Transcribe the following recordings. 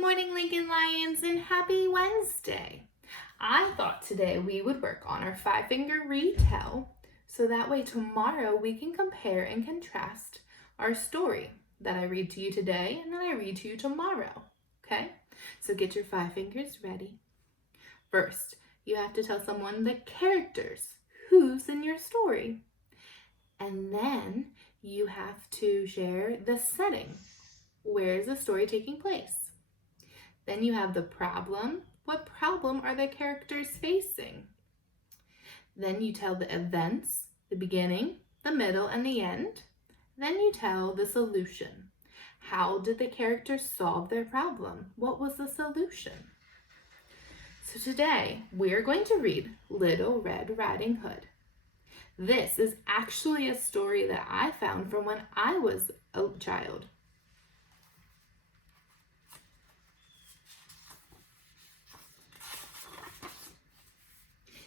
Good morning, Lincoln Lions, and happy Wednesday. I thought today we would work on our five-finger retell so that way tomorrow we can compare and contrast our story that I read to you today and that I read to you tomorrow. Okay? So get your five fingers ready. First, you have to tell someone the characters, who's in your story. And then you have to share the setting. Where is the story taking place? Then you have the problem. What problem are the characters facing? Then you tell the events, the beginning, the middle, and the end. Then you tell the solution. How did the characters solve their problem? What was the solution? So today we're going to read Little Red Riding Hood. This is actually a story that I found from when I was a child.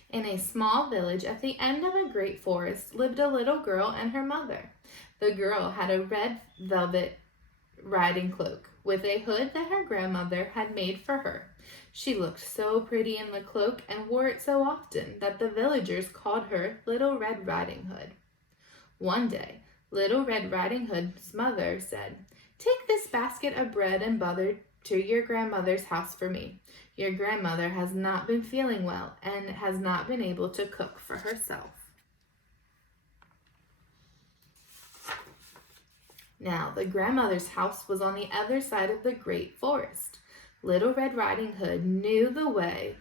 In a small village at the end of a great forest lived a little girl and her mother. The girl had a red velvet riding cloak with a hood that her grandmother had made for her. She looked so pretty in the cloak and wore it so often that the villagers called her Little Red Riding Hood. One day, Little Red Riding Hood's mother said, "Take this basket of bread and butter to your grandmother's house for me. Your grandmother has not been feeling well and has not been able to cook for herself." Now, the grandmother's house was on the other side of the great forest. Little Red Riding Hood knew the way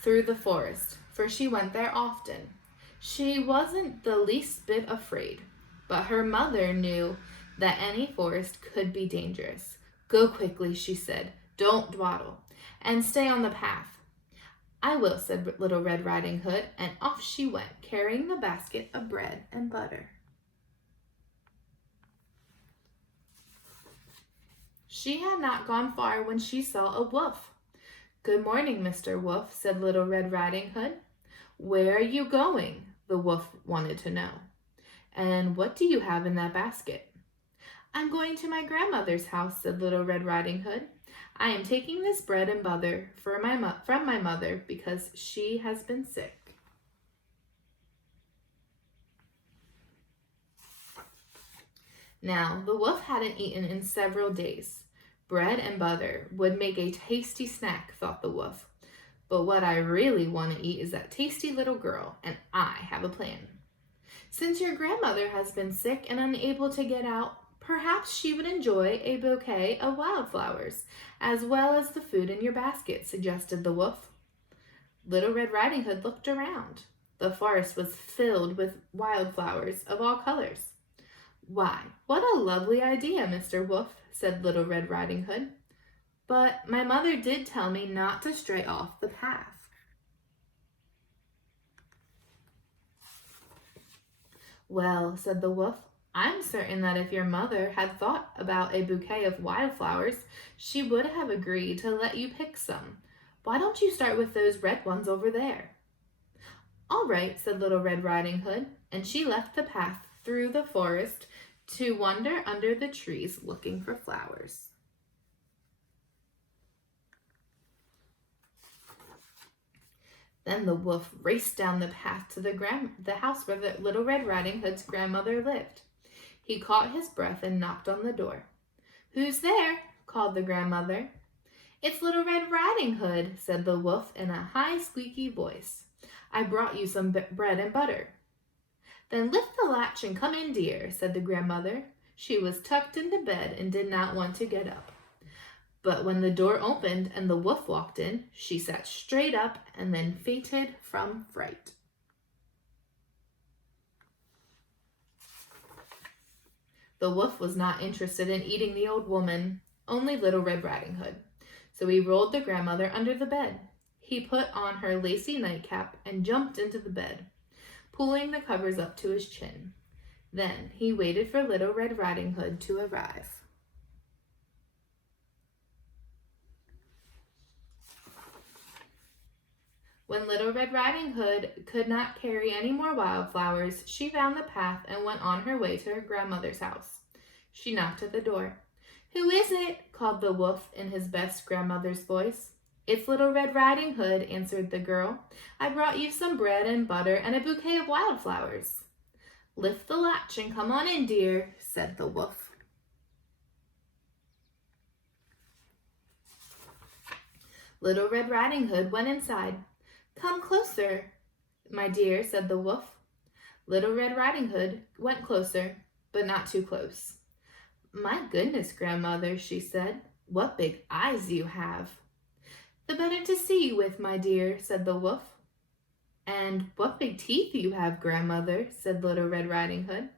through the forest, for she went there often. She wasn't the least bit afraid, but her mother knew that any forest could be dangerous. "Go quickly," she said. "Don't dawdle, and stay on the path." "I will," said Little Red Riding Hood, and off she went, carrying the basket of bread and butter. She had not gone far when she saw a wolf. "Good morning, Mr. Wolf," said Little Red Riding Hood. "Where are you going?" the wolf wanted to know. "And what do you have in that basket?" "I'm going to my grandmother's house," said Little Red Riding Hood. "I am taking this bread and butter from my mother because she has been sick." Now, the wolf hadn't eaten in several days. Bread and butter would make a tasty snack, thought the wolf. But what I really want to eat is that tasty little girl, and I have a plan. Since your grandmother has been sick and unable to get out, perhaps she would enjoy a bouquet of wildflowers, as well as the food in your basket, suggested the wolf. Little Red Riding Hood looked around. The forest was filled with wildflowers of all colors. "Why, what a lovely idea, Mr. Wolf," said Little Red Riding Hood. "But my mother did tell me not to stray off the path." "Well," said the wolf, "I'm certain that if your mother had thought about a bouquet of wildflowers, she would have agreed to let you pick some. Why don't you start with those red ones over there?" "All right," said Little Red Riding Hood, and she left the path through the forest to wander under the trees looking for flowers. Then the wolf raced down the path to the house where the Little Red Riding Hood's grandmother lived. He caught his breath and knocked on the door. "Who's there?" called the grandmother. "It's Little Red Riding Hood," said the wolf in a high, squeaky voice. "I brought you some bread and butter." "Then lift the latch and come in, dear," said the grandmother. She was tucked into bed and did not want to get up. But when the door opened and the wolf walked in, she sat straight up and then fainted from fright. The wolf was not interested in eating the old woman, only Little Red Riding Hood. So he rolled the grandmother under the bed. He put on her lacy nightcap and jumped into the bed, pulling the covers up to his chin. Then he waited for Little Red Riding Hood to arrive. When Little Red Riding Hood could not carry any more wildflowers, she found the path and went on her way to her grandmother's house. She knocked at the door. "Who is it?" called the wolf in his best grandmother's voice. "It's Little Red Riding Hood," answered the girl. "I brought you some bread and butter and a bouquet of wildflowers." "Lift the latch and come on in, dear," said the wolf. Little Red Riding Hood went inside. "Come closer, my dear," said the wolf. Little Red Riding Hood went closer, but not too close. "My goodness, grandmother," she said, "what big eyes you have." "The better to see you with, my dear," said the wolf. "And what big teeth you have, grandmother," said Little Red Riding Hood.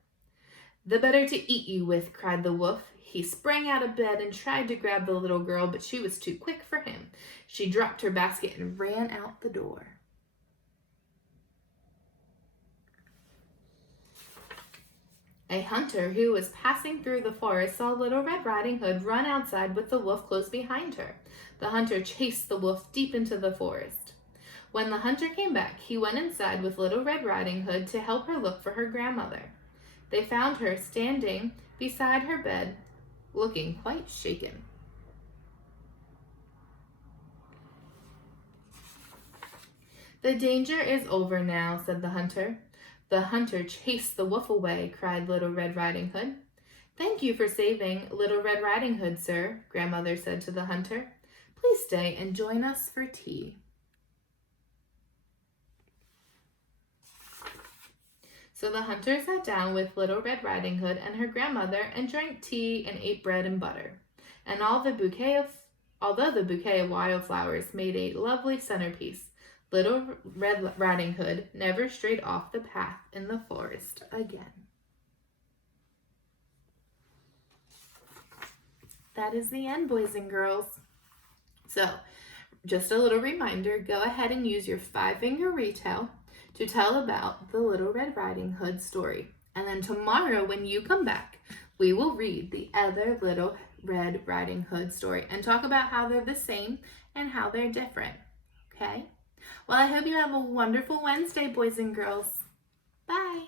"The better to eat you with," cried the wolf. He sprang out of bed and tried to grab the little girl, but she was too quick for him. She dropped her basket and ran out the door. A hunter who was passing through the forest saw Little Red Riding Hood run outside with the wolf close behind her. The hunter chased the wolf deep into the forest. When the hunter came back, he went inside with Little Red Riding Hood to help her look for her grandmother. They found her standing beside her bed, looking quite shaken. "The danger is over now," said the hunter. "The hunter chased the wolf away," cried Little Red Riding Hood. "Thank you for saving Little Red Riding Hood, sir," Grandmother said to the hunter. "Please stay and join us for tea." So the hunter sat down with Little Red Riding Hood and her grandmother and drank tea and ate bread and butter. And although the bouquet of wildflowers made a lovely centerpiece, Little Red Riding Hood never strayed off the path in the forest again. That is the end, boys and girls. So, just a little reminder, go ahead and use your 5-finger retell to tell about the Little Red Riding Hood story. And then tomorrow when you come back, we will read the other Little Red Riding Hood story and talk about how they're the same and how they're different. Okay? Well, I hope you have a wonderful Wednesday, boys and girls. Bye.